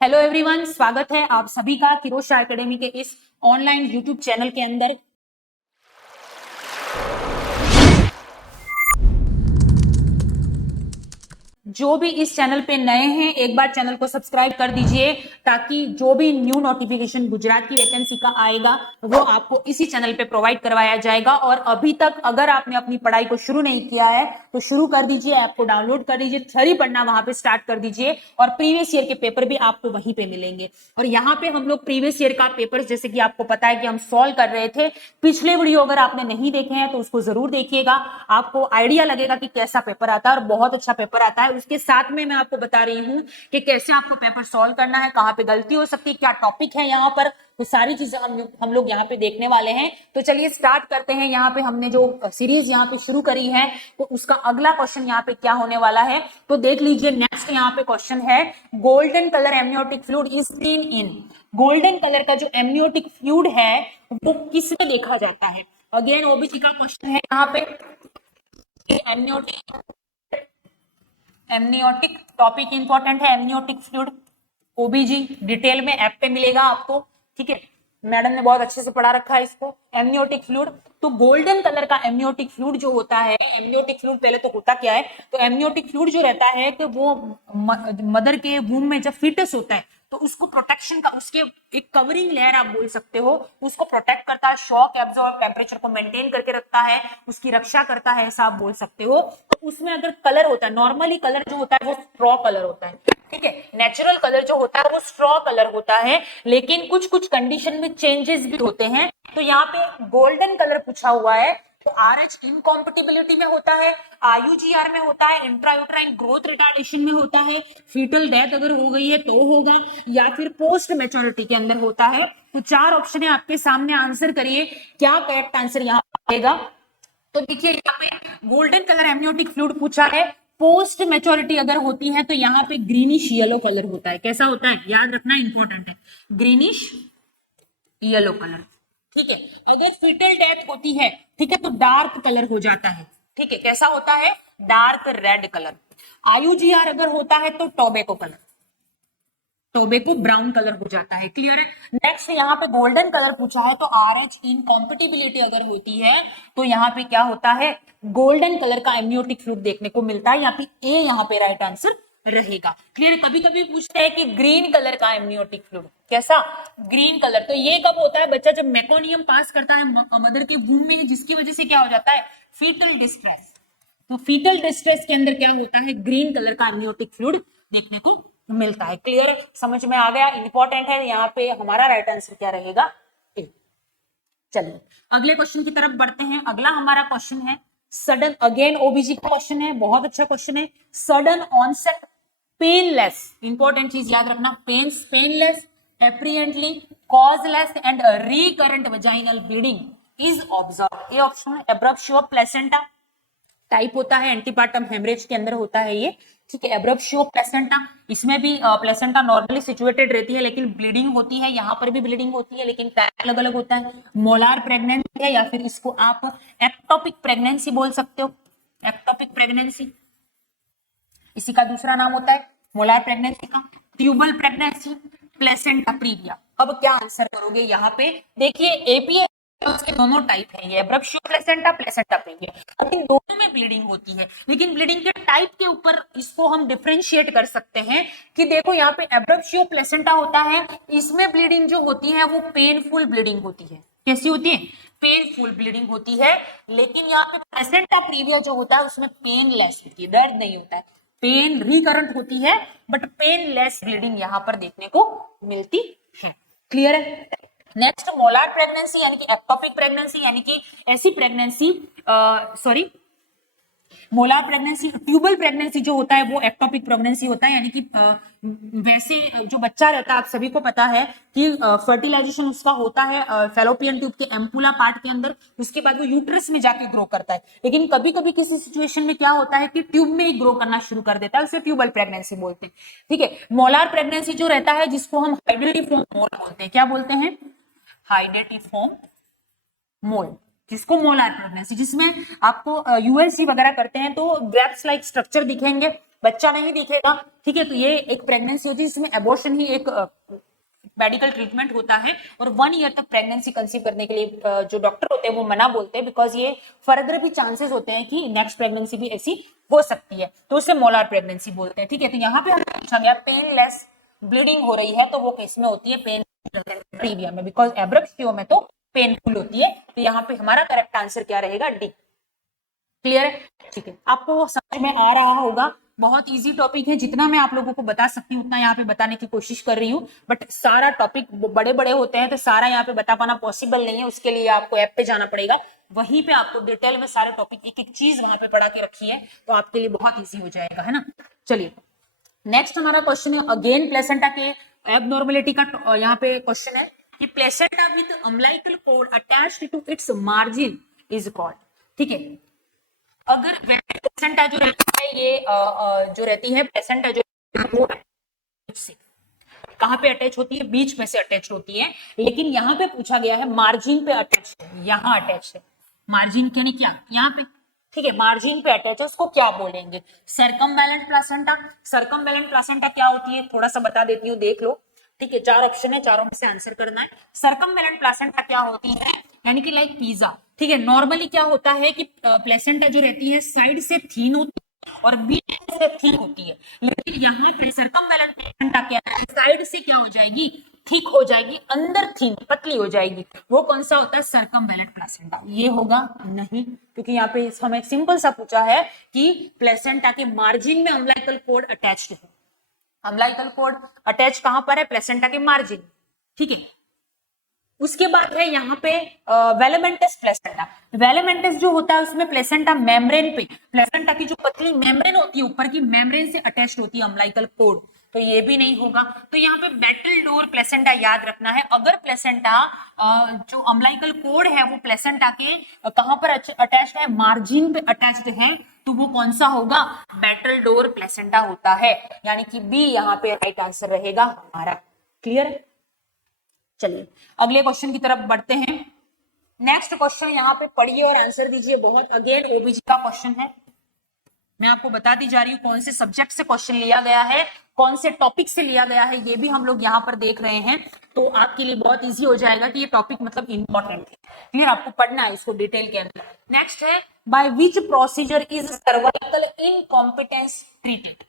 Hello everyone, स्वागत है आप सभी का किरोश एकेडमी के इस ऑनलाइन यूट्यूब चैनल के अंदर। जो भी इस चैनल पे नए हैं एक बार चैनल को सब्सक्राइब कर दीजिए ताकि जो भी न्यू नोटिफिकेशन गुजरात की वैकेंसी का आएगा वो आपको इसी चैनल पे प्रोवाइड करवाया जाएगा। और अभी तक अगर आपने अपनी पढ़ाई को शुरू नहीं किया है तो शुरू कर दीजिए, ऐप को डाउनलोड कर दीजिए, थ्योरी पढ़ना वहां पे स्टार्ट कर दीजिए और प्रीवियस ईयर के पेपर भी आपको वहीं पे मिलेंगे। और यहाँ पे हम लोग प्रीवियस ईयर का पेपर जैसे कि आपको पता है कि हम सॉल्व कर रहे थे। पिछले वीडियो अगर आपने नहीं देखे हैं तो उसको जरूर देखिएगा, आपको आइडिया लगेगा कि कैसा पेपर आता है और बहुत अच्छा पेपर आता है। उसके साथ में मैं आपको बता रही हूं कि कैसे आपको पेपर सॉल्व करना है, कहां पे गलती हो सकती है, क्या टॉपिक है यहाँ पर, तो सारी चीजें हम लोग यहाँ पे देखने वाले हैं। तो चलिए स्टार्ट करते हैं। यहाँ पे हमने जो सीरीज यहाँ पे शुरू करी है तो उसका अगला क्वेश्चन यहाँ पे क्या होने वाला है तो देख लीजिए। नेक्स्ट यहाँ पे क्वेश्चन है, golden colour amniotic fluid is seen in. Golden colour का जो एमनियोटिक फ्लूइड है वो किसमें देखा जाता है। अगेन ओबीसी का क्वेश्चन है यहाँ पे। एमनियोटिक टॉपिक इंपॉर्टेंट है, एमनियोटिक फ्लूइड ओबीजी डिटेल में ऐप पे मिलेगा आपको, ठीक है। मैडम ने बहुत अच्छे से पढ़ा रखा है इसको। एमनियोटिक फ्लूइड, तो गोल्डन कलर का एमनियोटिक फ्लूइड जो होता है, एमनियोटिक फ्लूइड पहले तो होता क्या है, तो एमनियोटिक फ्लूइड जो रहता है कि वो मदर के वूम में जब फीटस होता है तो उसको प्रोटेक्शन का, उसके एक कवरिंग लेयर आप बोल सकते हो, उसको प्रोटेक्ट करता है, शॉक एब्जॉर्ब, टेम्परेचर को मेंटेन करके रखता है, उसकी रक्षा करता है, ऐसा आप बोल सकते हो। तो उसमें अगर कलर होता है, नॉर्मली कलर जो होता है वो स्ट्रॉ कलर होता है, ठीक है। नेचुरल कलर जो होता है वो स्ट्रॉ कलर होता है, लेकिन कुछ कुछ कंडीशन में चेंजेस भी होते हैं। तो यहाँ पे गोल्डन कलर पूछा हुआ है तो RH इनकॉम्पेटिबिलिटी में होता है, IUGR में होता है, इंट्रायूट्राइन ग्रोथ रिटार्डेशन में होता है, फीटल डेथ अगर हो गई है तो होगा, या फिर पोस्ट मैच्योरिटी के अंदर होता है। तो चार ऑप्शन है आपके सामने, आंसर करिए क्या करेक्ट आंसर यहाँ आएगा। तो देखिए यहाँ पे गोल्डन कलर एमनियोटिक फ्लूइड पूछा है, पोस्ट मैच्योरिटी अगर होती है तो यहाँ पे ग्रीनिश येलो कलर होता है। कैसा होता है याद रखना, इंपॉर्टेंट है, ग्रीनिश येलो कलर, ठीक है। अगर फीटल डेथ होती है, ठीक है, तो डार्क कलर हो जाता है, ठीक है। कैसा होता है, डार्क रेड कलर। IUGR अगर होता है तो tobacco colour, tobacco brown colour हो जाता है। क्लियर है। नेक्स्ट यहाँ पे गोल्डन कलर पूछा है तो RH इनकॉम्पेटिबिलिटी अगर होती है तो यहाँ पे क्या होता है, गोल्डन कलर का एमनियोटिक फ्लूइड देखने को मिलता है, यहाँ पे ए यहाँ पे राइट आंसर रहेगा। क्लियर है। कभी कभी पूछते हैं कि ग्रीन कलर का एमनियोटिक फ्लूइड, कैसा, ग्रीन कलर। तो ये कब होता है बच्चा, जब मेकोनियम पास करता है मदर के वूम में, जिसकी वजह से क्या हो जाता है, फीटल डिस्ट्रेस। तो फीटल डिस्ट्रेस के अंदर क्या होता है, ग्रीन कलर का एमनियोटिक फ्लूइड देखने को मिलता है। क्लियर, समझ में आ गया, इंपॉर्टेंट है। यहाँ पे हमारा राइट आंसर क्या रहेगा, ए। चलिए अगले क्वेश्चन की तरफ बढ़ते हैं। अगला हमारा क्वेश्चन है सडन, अगेन ओबीजी का क्वेश्चन है, बहुत अच्छा क्वेश्चन है। सडन ऑनसेट पेनलेस, इंपॉर्टेंट चीज याद रखना, painless, apparently, causeless and recurrent vaginal bleeding is observe. ये ऑप्शन है। एब्रप्ट श्यो प्लेसेंटा टाइप होता है, एंटीपार्टम हेमरेज के अंदर होता है ये, ठीक है। एब्रप्ट श्यो प्लेसेंटा, इसमें भी प्लेसेंटा नॉर्मली सिचुएटेड रहती है लेकिन ब्लीडिंग होती है, यहाँ पर भी ब्लीडिंग होती है लेकिन टाइप अलग अलग होता है। मोलार प्रेगनेंसी है या फिर इसको आप एक्टोपिक प्रेगनेंसी बोल सकते हो, एक्टोपिक प्रेगनेंसी इसी का दूसरा नाम होता है, मोलार प्रेगनेंसी का। Tubal pregnancy, placenta previa. अब क्या आंसर करोगे यहाँ पे, देखिए एपीए के दोनों टाइप है, ये abrupt show placenta, placenta previa, लेकिन दोनों में ब्लीडिंग होती है। लेकिन ब्लीडिंग के टाइप के ऊपर इसको हम डिफरेंशिएट कर सकते हैं कि देखो यहाँ पे एब्रप्ट श्यो प्लेसेंटा होता है, इसमें ब्लीडिंग जो होती है वो पेनफुल ब्लीडिंग होती है। कैसी होती है, पेनफुल ब्लीडिंग होती है। लेकिन यहाँ पे प्लेसेंटा प्रीविया जो होता है उसमें पेनलेस होती है, दर्द नहीं होता है, पेन रिकरेंट होती है बट पेनलेस ब्लीडिंग यहां पर देखने को मिलती है। क्लियर है। नेक्स्ट मोलार प्रेगनेंसी यानी कि एक्टोपिक प्रेगनेंसी, यानी कि ऐसी pregnancy, sorry molar pregnancy, tubal pregnancy जो होता है वो एक्टोपिक प्रेगनेंसी होता है, यानी कि वैसे जो बच्चा रहता है, आप सभी को पता है कि फर्टिलाइजेशन उसका होता है फेलोपियन ट्यूब के एम्पुला पार्ट के अंदर, उसके बाद वो यूट्रस में जाके ग्रो करता है। लेकिन कभी कभी किसी सिचुएशन में क्या होता है कि ट्यूब में ही ग्रो करना शुरू कर देता है, उसे ट्यूबल प्रेगनेंसी बोलते हैं, ठीक है। मोलार प्रेगनेंसी जो रहता है जिसको हम हाइडेटिफोम मोल बोलते हैं, क्या बोलते हैं, हाइडेटिफोम मोल, जिसको मोलार प्रेगनेंसी, जिसमें आपको यूएसजी वगैरह करते हैं तो ग्रेप्स लाइक स्ट्रक्चर दिखेंगे, बच्चा नहीं दिखेगा, ठीक है। तो ये एक प्रेगनेंसी होती है जिसमें एबॉर्शन ही एक मेडिकल ट्रीटमेंट होता है, और 1 ईयर तक प्रेगनेंसी कंसीव करने के लिए जो डॉक्टर होते हैं वो मना बोलते हैं, बिकॉज ये फर्दर भी चांसेस होते हैं कि नेक्स्ट प्रेगनेंसी भी ऐसी हो सकती है, तो उसे मोलार प्रेगनेंसी बोलते हैं, ठीक है। तो यहाँ पे हमें पूछा गया पेनलेस ब्लीडिंग हो रही है, तो वो किस में होती है, पेन प्रीविया में, बिकॉज एब्रप्टियो में तो पेनफुल होती है। तो यहाँ पे हमारा करेक्ट आंसर क्या रहेगा, डी। क्लियर है, ठीक है। आपको समझ में आ रहा होगा, बहुत इजी टॉपिक है, जितना मैं आप लोगों को बता सकती हूँ उतना यहाँ पे बताने की कोशिश कर रही हूँ, बट सारा टॉपिक बड़े बड़े होते हैं तो सारा यहाँ पे बता पाना पॉसिबल नहीं है, उसके लिए आपको ऐप पे जाना पड़ेगा, वहीं पे आपको डिटेल में सारे टॉपिक एक एक चीज वहां पे पढ़ा के रखी है, तो आपके लिए बहुत ईजी हो जाएगा, है ना। चलिए नेक्स्ट हमारा क्वेश्चन है, अगेन प्लेसेंटा के एबनॉर्मेलिटी का यहाँ पे क्वेश्चन है कि placenta with umbilical cord attached to its margin is called, ठीक है। अगर प्लेसेंटा जो रहता है ये जो रहती है प्लेसेंटा जो से कहां पे अटैच होती है, बीच में से अटैच होती है, लेकिन यहाँ पे पूछा गया है मार्जिन पे अटैच है, यहाँ अटैच है, मार्जिन यानी क्या, यहाँ पे, ठीक है, मार्जिन पे अटैच है, उसको क्या बोलेंगे, सरकमवैलेंट प्लासेंटा। सरकमवैलेंट प्लासेंटा क्या होती है, थोड़ा सा बता देती हूँ, देख लो, ठीक है। 4 ऑप्शन है, चारों में से आंसर करना है। सरकमवैलेंट प्लासेंटा क्या होती है, यानी कि लाइक पिज्जा, ठीक है। नॉर्मली क्या होता है कि प्लेसेंटा जो रहती है साइड से थीन होती है और बीच से थिक होती है, लेकिन यहाँ पे सरकमवैलेंट प्लेसेंटा क्या है, साइड से क्या हो जाएगी, थिक हो जाएगी, अंदर थिन पतली हो जाएगी, वो कौन सा होता है, सरकमवैलेंट प्लेसेंटा। ये होगा नहीं, क्योंकि यहाँ पे हमें एक सिंपल सा पूछा है कि प्लेसेंटा के मार्जिन में अम्बिलिकल कॉर्ड अटैच्ड है, अम्बिलिकल कॉर्ड अटैच कहां पर है, प्लेसेंटा के मार्जिन, ठीक है। उसके बाद है यहाँ पे वेलेमेंटस प्लेसेंटा। वेलेमेंटस जो होता है उसमें प्लेसेंटा मेम्ब्रेन पे, प्लेसेंटा की जो पतली मेम्ब्रेन होती है ऊपर की मेम्ब्रेन से अटैच्ड होती है अम्बिलिकल कॉर्ड, तो ये भी नहीं होगा। तो यहाँ पे बेटलडोर प्लेसेंटा याद रखना है, अगर प्लेसेंटा जो अम्बिलिकल कॉर्ड है वो प्लेसेंटा के कहां पर अटैच्ड है, मार्जिन पे अटैच्ड है, तो वो कौन सा होगा, बेटलडोर प्लेसेंटा होता है, यानी कि बी यहाँ पे राइट आंसर रहेगा हमारा। क्लियर है, चलिए अगले क्वेश्चन की तरफ बढ़ते हैं। नेक्स्ट क्वेश्चन यहाँ पे पढ़िए और आंसर दीजिए, बहुत अगेन ओबीजी का क्वेश्चन है, मैं आपको बता दी जा रही हूँ कौन से सब्जेक्ट से क्वेश्चन लिया गया है, कौन से टॉपिक से लिया गया है, ये भी हम लोग यहाँ पर देख रहे हैं, तो आपके लिए बहुत इजी हो जाएगा कि ये टॉपिक मतलब इंपॉर्टेंट है। क्लियर, आपको पढ़ना है इसको डिटेल के अंदर। नेक्स्ट है, by which procedure is cervical incompetence treated,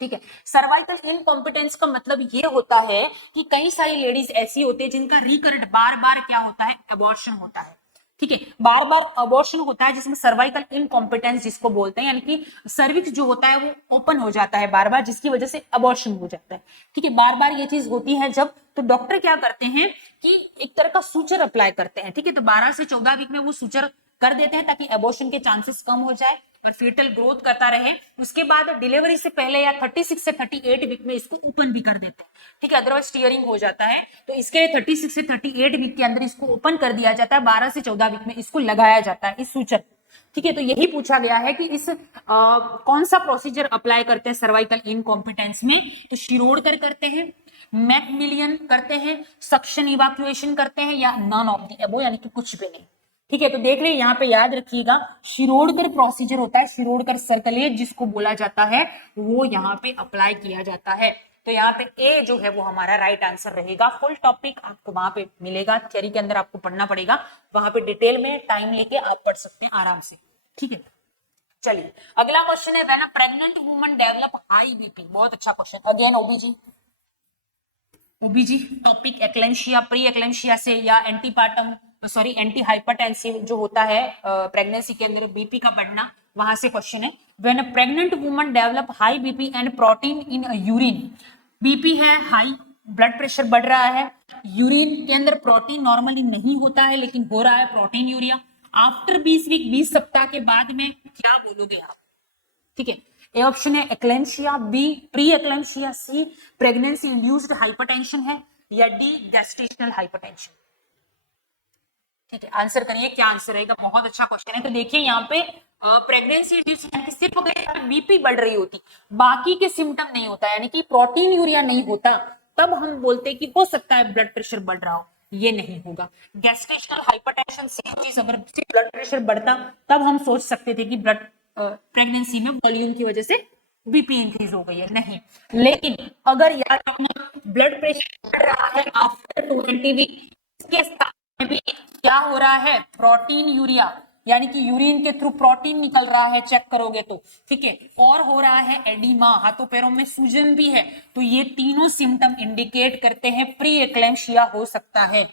ठीक है। सर्वाइकल इनकॉम्पिटेंस का मतलब ये होता है कि कई सारी लेडीज ऐसी होती है जिनका रिकरेंट बार बार क्या होता है, अबॉर्शन होता है, ठीक है, बार बार अबॉर्शन होता है, जिसमें सर्वाइकल इनकॉम्पिटेंस जिसको बोलते हैं, यानी कि सर्विक्स जो होता है वो ओपन हो जाता है बार बार, जिसकी वजह से अबॉर्शन हो जाता है, ठीक है। बार बार ये चीज होती है जब, तो डॉक्टर क्या करते हैं कि एक तरह का सूचर अप्लाई करते हैं, ठीक है। तो 12 से 14 वीक में वो सूचर कर देते हैं ताकि एबॉर्शन के चांसेस कम हो जाए और फीटल ग्रोथ करता रहे। उसके बाद डिलीवरी से पहले या 36 से 38 वीक में इसको ओपन भी कर देते हैं, ठीक है, अदरवाइज स्टीयरिंग हो जाता है, तो इसके 36 से 38 वीक के अंदर इसको ओपन कर दिया जाता है, 12 से 14 वीक में इसको लगाया जाता है इस सूचर, ठीक है। तो यही पूछा गया है कि इस कौन सा प्रोसीजर अप्लाई करते हैं सर्वाइकल इनकॉम्पिटेंस में, तो शिरोडकर करते हैं, मैकमिलियन करते हैं, सक्शन इवैक्यूएशन करते हैं, या नन ऑफ द अबव, यानी कि कुछ भी नहीं, ठीक है। तो देख रहे हैं यहाँ पे याद रखिएगा, शिरोडकर प्रोसीजर होता है, शिरोडकर सर्कलेट जिसको बोला जाता है, वो यहाँ पे अप्लाई किया जाता है। तो यहाँ पे ए जो है वो हमारा राइट आंसर रहेगा। फुल टॉपिक आपको वहां पे मिलेगा, थियरी के अंदर आपको पढ़ना पड़ेगा, वहां पे डिटेल में टाइम लेके आप पढ़ सकते हैं आराम से, ठीक है। चलिए अगला क्वेश्चन है, when a pregnant woman develop high BP, बहुत अच्छा question, again ओबीजी, ओबीजी topic eclampsia, pre eclampsia से या एंटीपार्टम सॉरी एंटी हाइपरटेंसिव जो होता है प्रेगनेंसी के अंदर बीपी का बढ़ना, वहां से क्वेश्चन है। When a pregnant woman develop high BP and protein in urine, BP है हाई, ब्लड प्रेशर बढ़ रहा है, यूरिन के अंदर प्रोटीन नॉर्मली नहीं होता है लेकिन हो रहा है प्रोटीन यूरिया, आफ्टर 20 वीक 20 सप्ताह के बाद में क्या बोलोगे आप, ठीक है। ए ऑप्शन है एक्लेम्शिया, बी प्री एक्लेम्शिया, सी प्रेगनेंसी इंड्यूस्ड हाइपरटेंशन है, या डी गैस्ट्रेशनल हाइपरटेंशन, ठीक है। आंसर करिए क्या आंसर रहेगा, बहुत अच्छा क्वेश्चन है। तो देखिए यहाँ पे प्रेगनेंसी इंड्यूस्ड सिर्फ अगर बीपी बढ़ रही होती, बाकी के सिम्टम नहीं होता, यानी कि प्रोटीन यूरिया नहीं होता, तब हम बोलते कि हो सकता है ब्लड प्रेशर बढ़ रहा हो, ये नहीं होगा। गैस्ट्रेशनल हाइपरटेंशन सेम चीज, अगर ब्लड प्रेशर बढ़ता तब हम सोच सकते थे कि ब्लड प्रेगनेंसी में वॉल्यूम की वजह से बीपी इंक्रीज हो गई है, नहीं। लेकिन अगर याद रखना ब्लड प्रेशर बढ़ रहा है आफ्टर 20 वीक, इसके साथ में भी क्या हो रहा है, प्रोटीन यूरिया, यानी कि यूरिन के थ्रू प्रोटीन निकल रहा है, चेक करोगे तो, ठीक है। और हो रहा है एडिमा, हाथों पैरों में सूजन भी है। तो ये तीनों सिम्टम इंडिकेट करते हैं प्री एक्लेम्पसिया हो सकता है,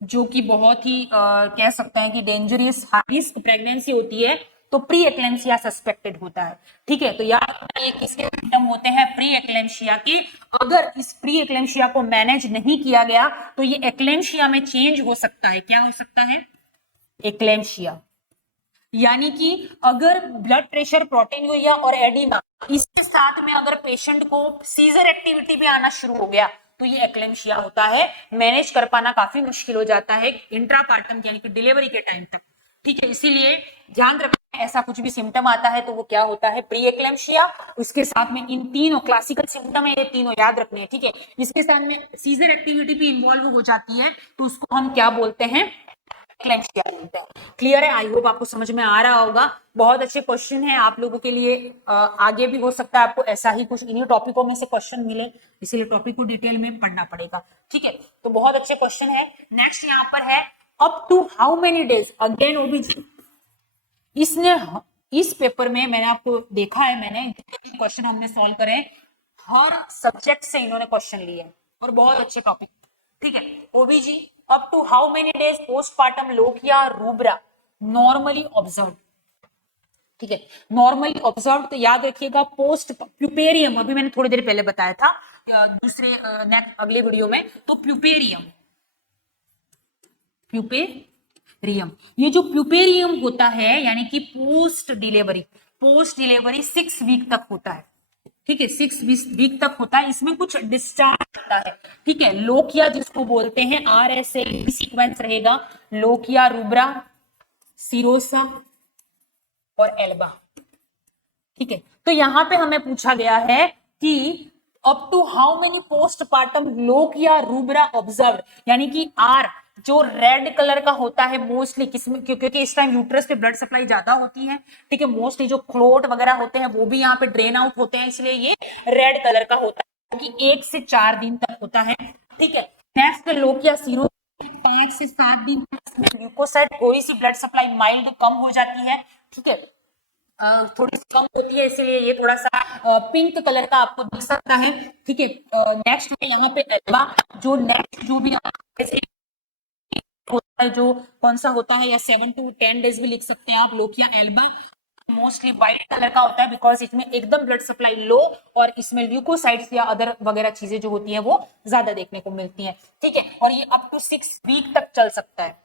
जो कि बहुत ही कह सकते हैं कि डेंजरस हाई रिस्क प्रेगनेंसी होती है। तो प्री एक्लेम्पसिया सस्पेक्टेड होता है, ठीक है। तो याद रखना ये किसके सिम्टम होते हैं, प्री एक्लेम्पसिया की। अगर इस प्री एक्लेम्पसिया को मैनेज नहीं किया गया तो ये एक्लेम्पसिया में चेंज हो सकता है। क्या हो सकता है, एक्लेम्पसिया। यानी कि अगर ब्लड प्रेशर, प्रोटीन यूरिया और एडिमा, इसके साथ में अगर पेशेंट को सीजर एक्टिविटी भी आना शुरू हो गया तो ये एक्लेम्पसिया होता है। मैनेज कर पाना काफी मुश्किल हो जाता है इंट्रापार्टम यानी कि डिलीवरी के टाइम तक, ठीक है। इसीलिए ध्यान रखना, ऐसा कुछ भी सिम्टम आता है तो वो क्या होता है, प्री एक्लेम्पसिया। उसके साथ में इन तीनों क्लासिकल सिम्टम है, ये तीनों याद रखने हैं, ठीक है। इसके साथ में सीजर एक्टिविटी भी इन्वॉल्व हो जाती है तो उसको हम क्या बोलते हैं, एक्लेम्पसिया बोलते हैं। क्लियर है, आई होप आपको समझ में आ रहा होगा। बहुत अच्छे क्वेश्चन है आप लोगों के लिए, आगे भी हो सकता है आपको ऐसा ही कुछ इन्हीं टॉपिकों में से क्वेश्चन मिले, इसीलिए टॉपिक को डिटेल में पढ़ना पड़ेगा, ठीक है। तो बहुत अच्छे क्वेश्चन है। नेक्स्ट यहाँ पर है up to how many days, again OBG. इसने इस पेपर में मैंने आपको देखा है, मैंने क्वेश्चन हमने सॉल्व करे, हर सब्जेक्ट से इन्होंने क्वेश्चन लिए और बहुत अच्छे टॉपिक, ठीक है। OBG up to how many days postpartum lochia rubra normally observe, ठीक है। नॉर्मली ऑब्जर्व तो याद रखिएगा पोस्ट प्यूपेरियम, अभी मैंने थोड़ी देर पहले बताया था दूसरे नेक्स्ट अगले वीडियो में। तो प्यूपेरियम, प्यूपेरियम, ये जो प्यूपेरियम होता है यानी कि पोस्ट डिलीवरी 6 वीक तक होता है, ठीक है। 6 वीक तक होता है, इसमें कुछ डिस्चार्ज होता है, ठीक है। लोकिया जिसको बोलते हैं, RSA सीक्वेंस रहेगा, लोकिया रूब्रा, सिरोसा और एल्बा, ठीक है। तो यहां पे हमें पूछा गया है कि up to how many postpartum lochia rubra observe, यानी कि आर जो रेड कलर का होता है मोस्टली किसमें, क्योंकि इस टाइम यूट्रस पे ब्लड सप्लाई ज्यादा होती है, ठीक है। मोस्टली जो क्लोट वगैरह होते हैं वो भी यहाँ पे ड्रेन आउट होते हैं, इसलिए ये रेड कलर का होता है, कि 1 से 4 दिन तक होता है, ठीक है। नेक्स्ट लोकिया सीरो 5 से 7 दिन तक ल्यूकोसाइट, थोड़ी सी ब्लड सप्लाई माइल्ड कम हो जाती है, ठीक है। थोड़ी सी कम होती है, इसीलिए ये थोड़ा सा पिंक कलर का आपको दिख सकता है, ठीक है। नेक्स्ट है यहाँ पे एल्बा, जो नेक्स्ट जो भी होता है, जो कौन सा होता है, या 7 to 10 डेज भी लिख सकते हैं आप। Lochia Elba mostly white colour का होता है बिकॉज इसमें एकदम ब्लड सप्लाई लो और इसमें ल्यूकोसाइट्स या अदर वगैरह चीजें जो होती है वो ज्यादा देखने को मिलती है, ठीक है। और ये अप टू 6 वीक तक चल सकता है,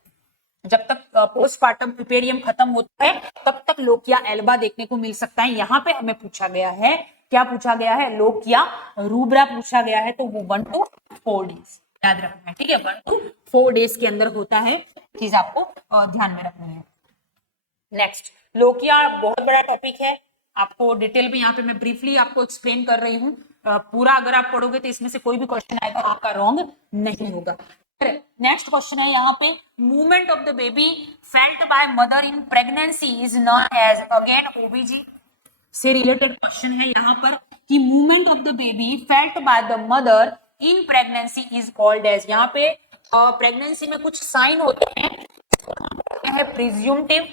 जब तक पोस्टपार्टम प्यूपेरियम खत्म होता है तब तक लोकिया एल्बा देखने को मिल सकता है। यहाँ पे हमें पूछा गया है, क्या पूछा गया है, लोकिया रूब्रा पूछा गया है, तो वो 1 to 4 डेज याद रखना है, ठीक है। 1 to 4 डेज के अंदर होता है, चीज आपको ध्यान में रखनी है। नेक्स्ट लोकिया बहुत बड़ा टॉपिक है, आपको डिटेल में यहाँ पे मैं ब्रीफली आपको एक्सप्लेन कर रही हूँ। पूरा अगर आप पढ़ोगे तो इसमें से कोई भी क्वेश्चन आएगा आपका रॉन्ग नहीं होगा। नेक्स्ट क्वेश्चन है यहाँ पे, movement of the baby felt by mother in pregnancy is known as, अगेन ओबीजी से रिलेटेड क्वेश्चन है यहाँ पर, कि movement of the baby felt by the mother in pregnancy is called as. यहाँ पे प्रेगनेंसी में कुछ साइन होते हैं, प्रिज्यूमटिव,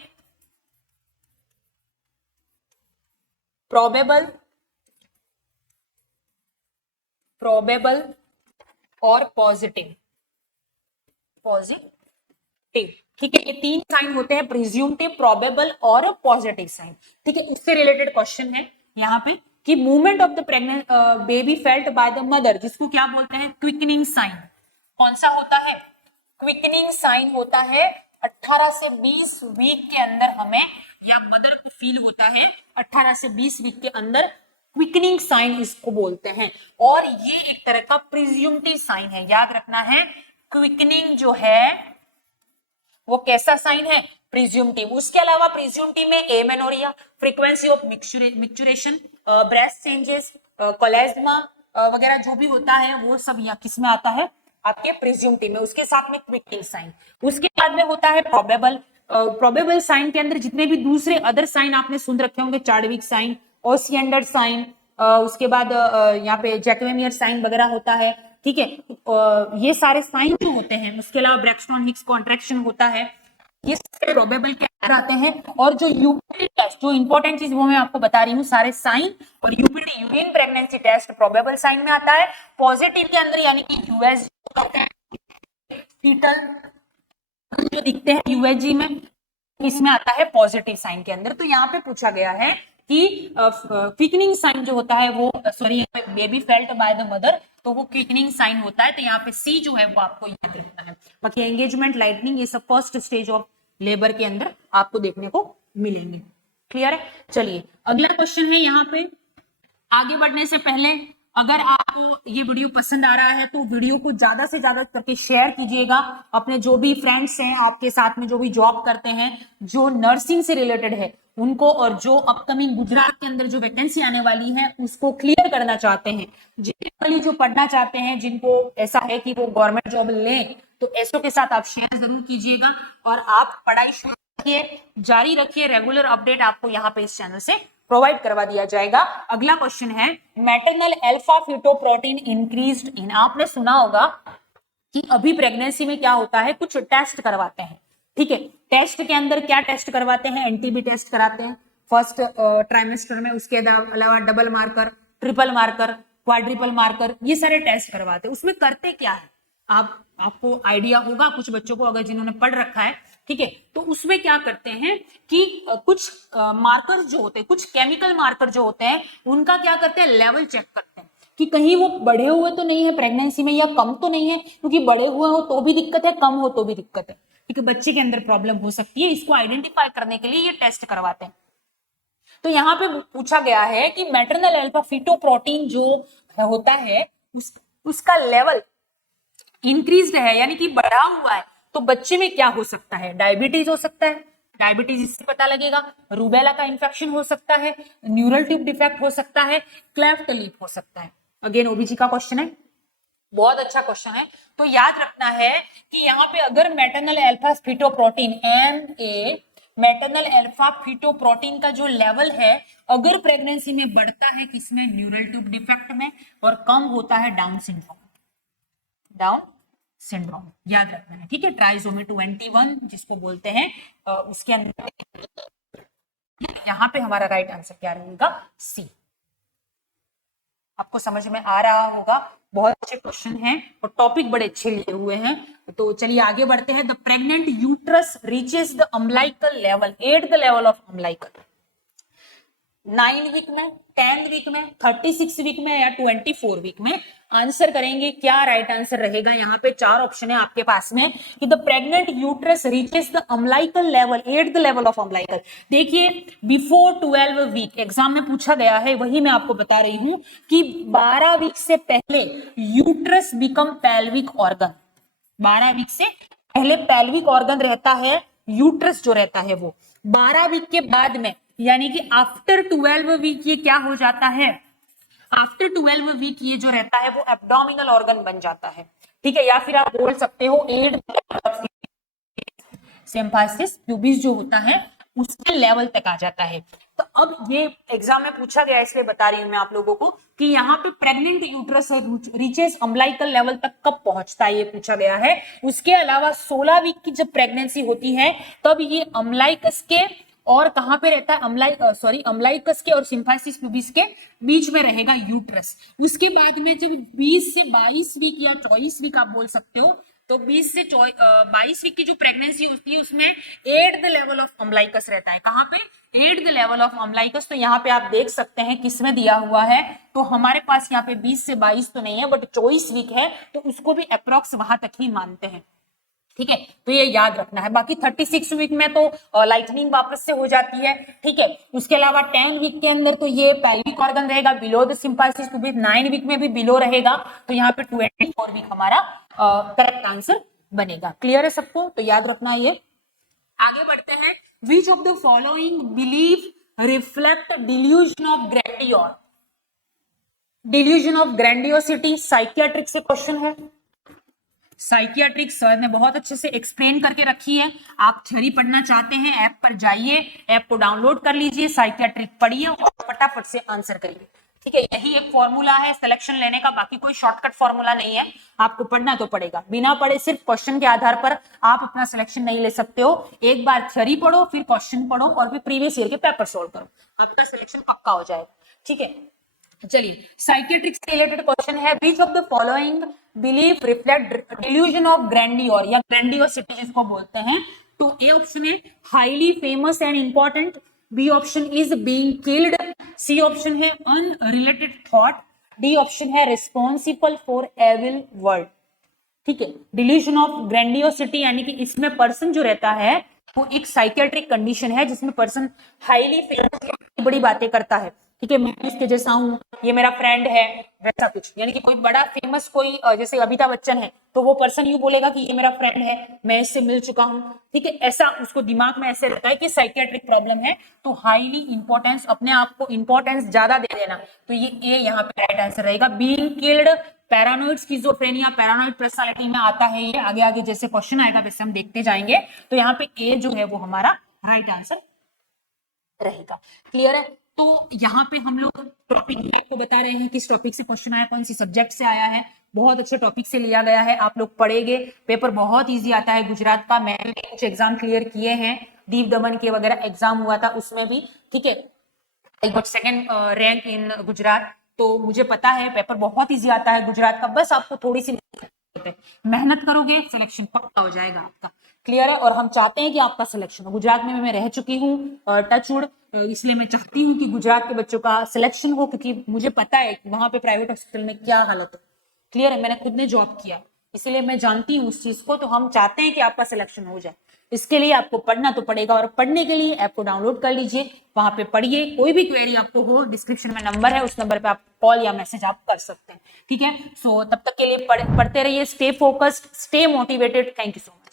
प्रोबेबल और पॉजिटिव, ठीक है। ये 3 साइन होते हैं, प्रिज्यूमटिव, प्रोबेबल और पॉजिटिव साइन, ठीक है। इससे रिलेटेड क्वेश्चन है यहाँ पे, कि movement of the pregnant baby felt by the mother, जिसको क्या बोलते हैं, क्विकनिंग साइन। कौन सा होता है, क्विकनिंग साइन होता है 18 से 20 वीक के अंदर हमें, या मदर को फील होता है 18 से 20 वीक के अंदर, क्विकनिंग साइन इसको बोलते हैं। और ये एक तरह का प्रिज्यूमटिव साइन है, याद रखना है। क्विकनिंग जो है वो कैसा साइन है, प्रिज्यूमटिव। उसके अलावा प्रिज्यूमटिव में amenorrhoea, frequency of micturition, breast changes, chloasma वगैरह जो भी होता है वो सब यहाँ किस में आता है, आपके प्रिज्यूमटिव में। उसके साथ में क्विकनिंग साइन। उसके बाद में होता है प्रोबेबल। प्रोबेबल साइन के अंदर जितने भी दूसरे अदर साइन आपने सुन रखे होंगे, चार्डविक साइन ओसिएंडर साइन, उसके बाद यहाँ पे जैकवेमियर साइन वगैरह होता है, ठीक है। ये सारे साइन जो होते हैं, उसके अलावा ब्रैक्सटन हिक्स कॉन्ट्रैक्शन होता है, ये प्रोबेबल के अंदर आते हैं। और जो यूपीडी टेस्ट, जो इंपॉर्टेंट चीज वो मैं आपको बता रही हूँ, सारे साइन और UPT urine pregnancy test probable sign में आता है। पॉजिटिव के अंदर यानी कि यूएस फीटल जो दिखते हैं यूएसजी में, इसमें आता है पॉजिटिव साइन के अंदर। तो यहाँ पे पूछा गया है कि क्विकनिंग साइन जो होता है वो, sorry baby felt by the mother, तो वो क्विकनिंग साइन होता है। तो यहाँ पे सी जो है वो आपको याद रखना है। बाकी एंगेजमेंट, लाइटनिंग, ये सब फर्स्ट स्टेज ऑफ लेबर के अंदर आपको देखने को मिलेंगे। क्लियर है? चलिए अगला क्वेश्चन है। यहाँ पे आगे बढ़ने से पहले अगर आपको ये वीडियो पसंद आ रहा है तो वीडियो को ज्यादा से ज्यादा करके शेयर कीजिएगा अपने जो भी फ्रेंड्स हैं आपके साथ में, जो भी जॉब करते हैं, जो नर्सिंग से रिलेटेड है उनको, और जो अपकमिंग गुजरात के अंदर जो वैकेंसी आने वाली है उसको क्लियर करना चाहते हैं, जिनके जो पढ़ना चाहते हैं, जिनको ऐसा है कि वो गवर्नमेंट जॉब लें, तो ऐसो के साथ आप शेयर जरूर कीजिएगा और आप पढ़ाई शुरू रखिए, जारी रखिए। रेगुलर अपडेट आपको यहाँ पे इस चैनल से प्रोवाइड करवा दिया जाएगा। अगला क्वेश्चन है, मैटरनल अल्फा फीटोप्रोटीन इंक्रीज्ड इन। आपने सुना होगा कि अभी प्रेगनेंसी में क्या होता है, कुछ टेस्ट करवाते हैं, ठीक है। टेस्ट के अंदर क्या टेस्ट करवाते हैं? एनटीबी टेस्ट कराते हैं फर्स्ट ट्राइमेस्टर में, उसके अलावा double marker, triple marker, quadruple marker, ये सारे टेस्ट करवाते हैं। उसमें करते क्या है आपको आइडिया होगा, कुछ बच्चों को अगर जिन्होंने पढ़ रखा है, ठीक है। तो उसमें क्या करते हैं कि कुछ मार्कर जो होते हैं, कुछ केमिकल मार्कर जो होते हैं, उनका क्या करते हैं, लेवल चेक करते हैं कि कहीं वो बढ़े हुए तो नहीं है प्रेगनेंसी में, या कम तो नहीं है, क्योंकि बढ़े हुए हो तो भी दिक्कत है, कम हो तो भी दिक्कत है, ठीक है। बच्चे के अंदर प्रॉब्लम हो सकती है, इसको आइडेंटिफाई करने के लिए ये टेस्ट करवाते हैं। तो यहाँ पे पूछा गया है कि मैटरनल अल्फा फीटोप्रोटीन जो होता है उसका लेवल इंक्रीज्ड है, यानी कि बढ़ा हुआ है, तो बच्चे में क्या हो सकता है? डायबिटीज हो सकता है, डायबिटीज इससे पता लगेगा, रूबेला का इंफेक्शन हो सकता है, न्यूरल ट्यूब डिफेक्ट हो सकता है, क्लेफ्ट लिप हो सकता है। अगेन ओबीजी का क्वेश्चन है, बहुत अच्छा क्वेश्चन है। तो याद रखना है कि यहाँ पे अगर maternal alpha fetoprotein maternal alpha fetoprotein का जो लेवल है, अगर प्रेगनेंसी में बढ़ता है किसमें? न्यूरल ट्यूब डिफेक्ट में, और कम होता है डाउन सिंड्रोम, याद रखना है, ठीक है। ट्राइसोमी 21 जिसको बोलते हैं, उसके अंदर यहां पे हमारा राइट आंसर क्या रहेगा? सी। आपको समझ में आ रहा होगा, बहुत अच्छे क्वेश्चन हैं और टॉपिक बड़े अच्छे लिए हुए हैं। तो चलिए आगे बढ़ते हैं। The pregnant uterus reaches the umbilical level at the level of umbilical, 9 week में, 10 वीक में, 36 वीक में, या 24 वीक में? आंसर करेंगे क्या राइट आंसर रहेगा? यहाँ पे 4 ऑप्शन है आपके पास में कि the pregnant uterus reaches the umbilical level at the level of umbilical. देखिए बिफोर 12 वीक एग्जाम में पूछा गया है, वही मैं आपको बता रही हूं कि 12 वीक से पहले uterus become pelvic organ. 12 week से पहले पेल्विक ऑर्गन रहता है, यूट्रस जो रहता है वो। 12 वीक के बाद में, यानी कि आफ्टर 12 वीक, ये क्या हो जाता है? आफ्टर 12 वीक ये जो रहता है वो एब्डोमिनल ऑर्गन बन जाता है, ठीक है। या फिर आप बोल सकते हो एट सिम्फाइसिस प्यूबिस जो होता है उसके लेवल तक आ जाता है। तो अब ये एग्जाम में पूछा गया, इसलिए बता रही हूं मैं आप लोगों को कि यहाँ पे pregnant uterus reaches umbilical level तक कब पहुंचता है, ये पूछा गया है। उसके अलावा 16 वीक की जब प्रेगनेंसी होती है तब ये अम्बिलिकस के और कहां पे रहता है? अम्बिलिकस के और सिम्फाइसिस प्यूबिस के बीच में रहेगा यूट्रस। उसके बाद में जब 20 से 22 वीक या 24 वीक आप बोल सकते हो, तो 20 से 22 वीक की जो प्रेगनेंसी होती है उसमें eight the level of umbilicus रहता है। कहां पे? Eight the level of umbilicus. तो यहाँ पे आप देख सकते हैं किसमें दिया हुआ है, तो हमारे पास यहाँ पे 20 से 22 तो नहीं है, बट 24 वीक है, तो उसको भी अप्रोक्स वहां तक ही मानते हैं, ठीक है। तो ये याद रखना है। बाकी 36 वीक में तो लाइटनिंग वापस से हो जाती है, ठीक है। उसके अलावा 10 वीक के अंदर तो ये पेल्विक ऑर्गन रहेगा below the symphysis pubis, 9 week में भी बिलो रहेगा, तो यहाँ पे 24 वीक हमारा करेक्ट आंसर बनेगा। क्लियर है सबको? तो याद रखना है ये। आगे बढ़ते हैं। Which of the following belief reflect delusion of grandeur? Delusion of grandiosity psychiatric से क्वेश्चन है। साइकियाट्रिक सर ने बहुत अच्छे से एक्सप्लेन करके रखी है। आप थ्योरी पढ़ना चाहते हैं, ऐप पर जाइए, ऐप को डाउनलोड कर लीजिए, साइकियाट्रिक पढ़िए और फटाफट से आंसर करिए। ठीक है, यही एक फॉर्मूला है सिलेक्शन लेने का, बाकी कोई शॉर्टकट फॉर्मूला नहीं है। आपको पढ़ना तो पड़ेगा, बिना पढ़े सिर्फ क्वेश्चन के आधार पर आप अपना सिलेक्शन नहीं ले सकते हो। एक बार थ्योरी पढ़ो, फिर क्वेश्चन पढ़ो और फिर प्रीवियस ईयर के पेपर सोल्व करो, आपका सिलेक्शन पक्का हो जाएगा। ठीक है, चलिए साइकियाट्रिक से रिलेटेड क्वेश्चन है, which of the following belief reflect delusion of grandeur या ग्रैंडियोसिटी जिसको बोलते हैं। तो ए ऑप्शन है highly famous and important, B option is being killed, C option है अनरिलेटेड थॉट, डी ऑप्शन है रिस्पॉन्सिबल फॉर एविल वर्ड। ठीक है, डिल्यूजन ऑफ ग्रैंडियोसिटी यानी कि इसमें पर्सन जो रहता है वो एक साइकियाट्रिक कंडीशन है जिसमें पर्सन हाईली फेमस बड़ी बातें करता है। ठीक है, मैं इसके जैसा हूँ, ये मेरा फ्रेंड है, वैसा कुछ, यानी कि कोई बड़ा फेमस कोई जैसे अमिताभ बच्चन है तो वो पर्सन यूं बोलेगा कि ये मेरा फ्रेंड है, मैं इससे मिल चुका हूँ। ठीक है, ऐसा उसको दिमाग में ऐसे रहता है कि साइकियाट्रिक प्रॉब्लम है, तो हाईली इंपॉर्टेंस, अपने आप को इंपॉर्टेंस ज्यादा दे देना, तो ये ए यहाँ पे राइट आंसर रहेगा। Being killed, paranoid schizophrenia, paranoid personality में आता है ये, आगे आगे जैसे क्वेश्चन आएगा वैसे हम देखते जाएंगे, तो यहाँ पे ए जो है वो हमारा राइट आंसर रहेगा। क्लियर है? तो यहाँ पे हम लोग टॉपिक आपको बता रहे हैं किस टॉपिक से क्वेश्चन आया, कौन सी सब्जेक्ट से आया है, बहुत अच्छे टॉपिक से लिया गया है, आप लोग पढ़ेंगे, पेपर बहुत इजी आता है गुजरात का। मैंने कुछ एग्जाम क्लियर किए हैं, दीव दमन के वगैरह एग्जाम हुआ था उसमें भी। ठीक है, I got second rank in Gujarat, तो मुझे पता है पेपर बहुत इजी आता है गुजरात का, बस आपको थोड़ी सी मेहनत करोगे सिलेक्शन पक्का हो जाएगा आपका। क्लियर है? और हम चाहते हैं कि आपका सिलेक्शन हो। गुजरात में मैं रह चुकी हूँ टचवुड, इसलिए मैं चाहती हूँ कि गुजरात के बच्चों का सिलेक्शन हो, क्योंकि मुझे पता है कि वहां पे प्राइवेट हॉस्पिटल में क्या हालत है। क्लियर है? मैंने खुद ने जॉब किया, इसलिए मैं जानती हूँ उस चीज को, तो हम चाहते हैं कि आपका सिलेक्शन हो जाए। इसके लिए आपको पढ़ना तो पड़ेगा, और पढ़ने के लिए ऐप को डाउनलोड कर लीजिए, वहां पे पढ़िए। कोई भी क्वेरी आपको हो, डिस्क्रिप्शन में नंबर है, उस नंबर पे आप कॉल या मैसेज आप कर सकते हैं। ठीक है, सो तब तक के लिए पढ़ते रहिए, stay focused, stay motivated. Thank you so much.